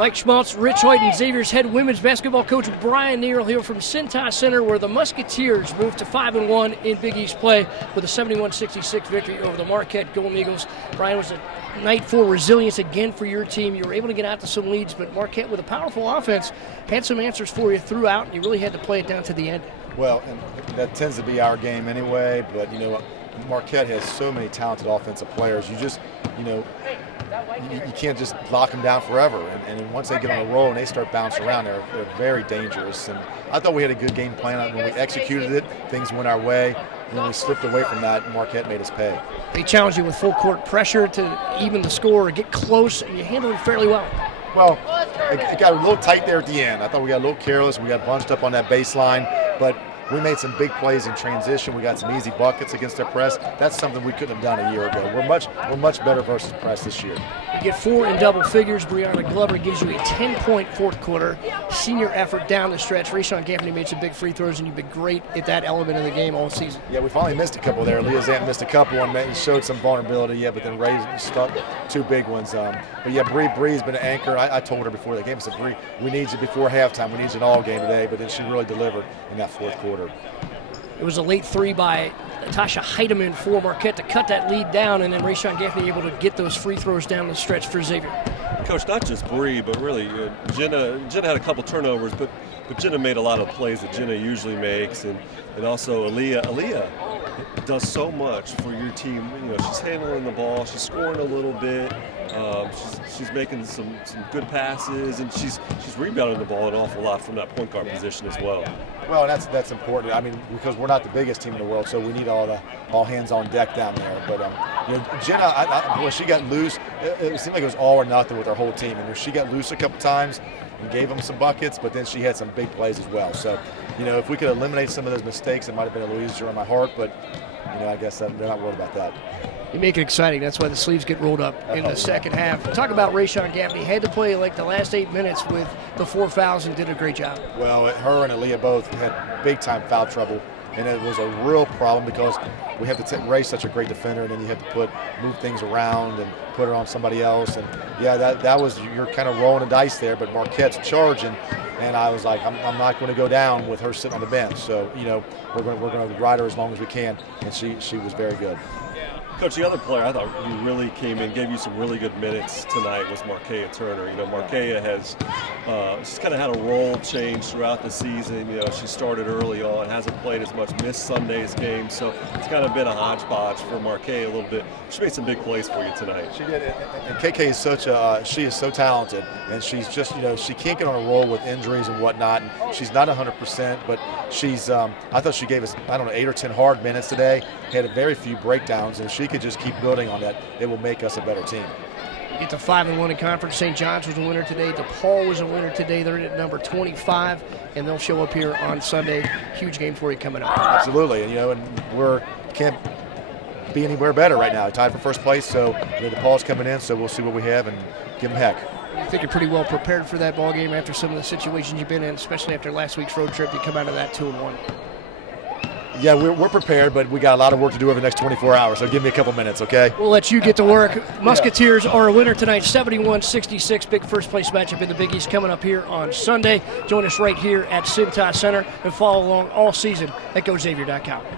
Mike Schmaltz, Rich Hoyt, and Xavier's head women's basketball coach Brian Neal here from Cintas Center, where the Musketeers moved to 5-1 in Big East play with a 71-66 victory over the Marquette Golden Eagles. Brian, was a night for resilience again for your team. You were able to get out to some leads, but Marquette, with a powerful offense, had some answers for you throughout, and you really had to play it down to the end. Well, and that tends to be our game anyway, but, Marquette has so many talented offensive players. You just, you can't just lock them down forever. And once they get on a roll and they start bouncing around, they're very dangerous. And I thought we had a good game plan. When we executed it, things went our way. And when we slipped away from that, Marquette made us pay. They challenged you with full court pressure to even the score or get close, and you handled it fairly well. Well, it got a little tight there at the end. I thought we got a little careless. We got bunched up on that baseline, but we made some big plays in transition. We got some easy buckets against their press. That's something we couldn't have done a year ago. We're much better versus press this year. You get 4 in double figures. Brianna Glover gives you a 10-point fourth quarter senior effort down the stretch. Rayshon Gaffney made some big free throws, and you've been great at that element of the game all season. Yeah, we finally missed a couple there. Leah Zant missed a couple and showed some vulnerability, but then Ray stuck 2 big ones. But yeah, Bree's been an anchor. I told her before the game, I said, Bree, we need you before halftime. We need you in all game today, but then she really delivered in that fourth quarter. It was a late 3 by Tasha Heidemann for Marquette to cut that lead down, and then Rayshon Gaffney able to get those free throws down the stretch for Xavier. Coach, not just Bree, but really Jenna had a couple turnovers, but Jenna made a lot of plays that Jenna usually makes, and also Aaliyah does so much for your team. She's handling the ball, she's scoring a little bit, she's making some good passes, and she's rebounding the ball an awful lot from that point guard position as well. Well, that's important. I mean, because we're not the biggest team in the world, so we need all hands on deck down there. But Jenna, when she got loose, it seemed like it was all or nothing with our whole team. And she got loose a couple times and gave them some buckets, but then she had some big plays as well. So, if we could eliminate some of those mistakes, it might have been a little easier on my heart. But I guess they're not worried about that. You make it exciting. That's why the sleeves get rolled up in the second half. Talk about Rayshon Gaffney. Had to play like the last 8 minutes with the 4 fouls and did a great job. Well, her and Aaliyah both had big-time foul trouble, and it was a real problem because we have to Ray's such a great defender, and then you have to move things around and put her on somebody else. And yeah, that was, you're kind of rolling the dice there, but Marquette's charging, and I was like, I'm not going to go down with her sitting on the bench. So we're going to ride her as long as we can, and she was very good. Coach, the other player I thought who really came in, gave you some really good minutes tonight was Marquette Turner. Marquette has she's kind of had a role change throughout the season. She started early on, hasn't played as much, missed Sunday's game, so it's kind of been a hodgepodge for Marquette a little bit. She made some big plays for you tonight. She did, and KK is she is so talented, and she's just, she can't get on a roll with injuries and whatnot. And she's not 100%, but she's, I thought she gave us, 8 or 10 hard minutes today. Had a very few breakdowns, and she could just keep building on that. It will make us a better team. Get to 5-1 in conference. St. John's was a winner today. DePaul was a winner today. They're at number 25, and they'll show up here on Sunday. Huge game for you coming up. Absolutely, and we can't be anywhere better right now. Tied for first place, so DePaul's coming in, so we'll see what we have and give them heck. I think you're pretty well prepared for that ball game after some of the situations you've been in, especially after last week's road trip. You come out of that 2-1. Yeah, we're prepared, but we got a lot of work to do over the next 24 hours, so give me a couple minutes, okay? We'll let you get to work. Musketeers are a winner tonight, 71-66. Big first-place matchup in the Big East coming up here on Sunday. Join us right here at Cintas Center and follow along all season at GoXavier.com.